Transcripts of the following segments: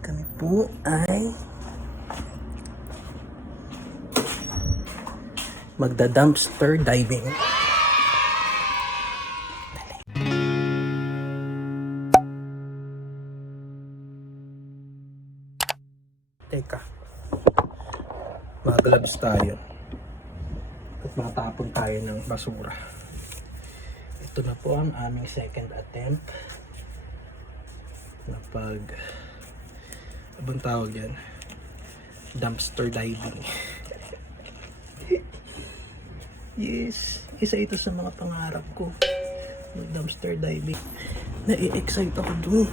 Kami po ay magda-dumpster diving. Teka. Mag-gloves tayo. At matapon tayo ng basura. Ito na po ang aming second attempt na pag abang tawag yan? Dumpster diving. Yes. Isa ito sa mga pangarap ko. Yung dumpster diving. Nai-excite ako dun.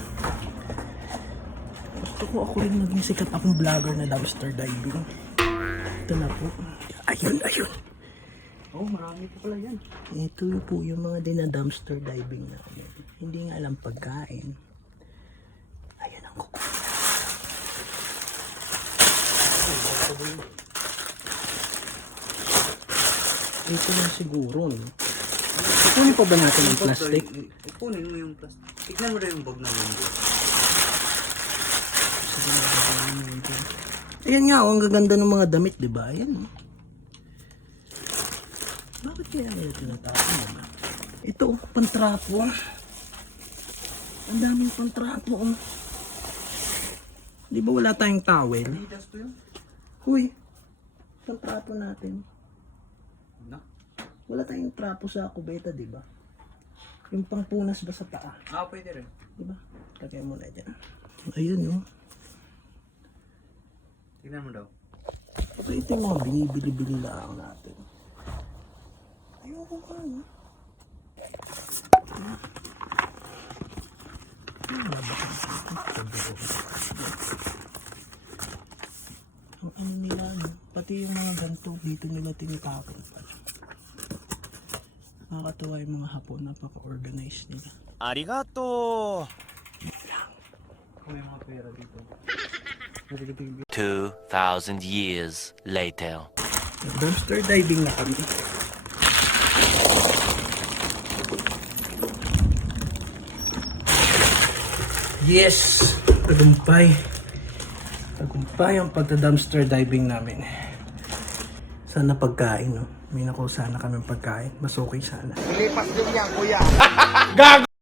Gusto ko ako rin maging sikat akong vlogger na dumpster diving. Ito na po. Ayun ayun. Oh, marami po pala yan. ito po yung mga dina-dumpster diving namin. Hindi nga alam pagkain. Ayan ang kuko. Ito lang siguro, no? Kukunin pa ba natin ang plastic? Kunin mo yung plastic. Tignan mo rin yung bag na window. Ayan nga, oh, ang gaganda ng mga damit, di ba? Ayan, oh. Bakit kaya nila tinatapon naman? Ito, oh, pantrapo. ah. Ang daming pantrapo, oh. Di ba wala tayong towel? Uy, pantrapo natin. Na? Wala tayong trapo sa kubeta, di ba? Yung pangpunas ba sa paa? Ah, pwede rin. Di ba? Lagay mo na dyan. Ayun, oh. Tignan mo daw. Okay, ito yung mga binibili-bili lang natin. Ayoko ka, no? Ang ano nila, no? Pati yung mga ganito, dito nila tinitapon pa. Nakakatawa yung mga hapon, napaka-organized nila. Arigato! Kung may mga pera dito. 2,000 years later. Dumpster diving na kami. Yes! Tagumpay! Tagumpay ang pagta-dumpster diving namin. Sana pagkain, no? May nakuha sana kami pagkain. Mas okay sana. Lipas din yan, kuya.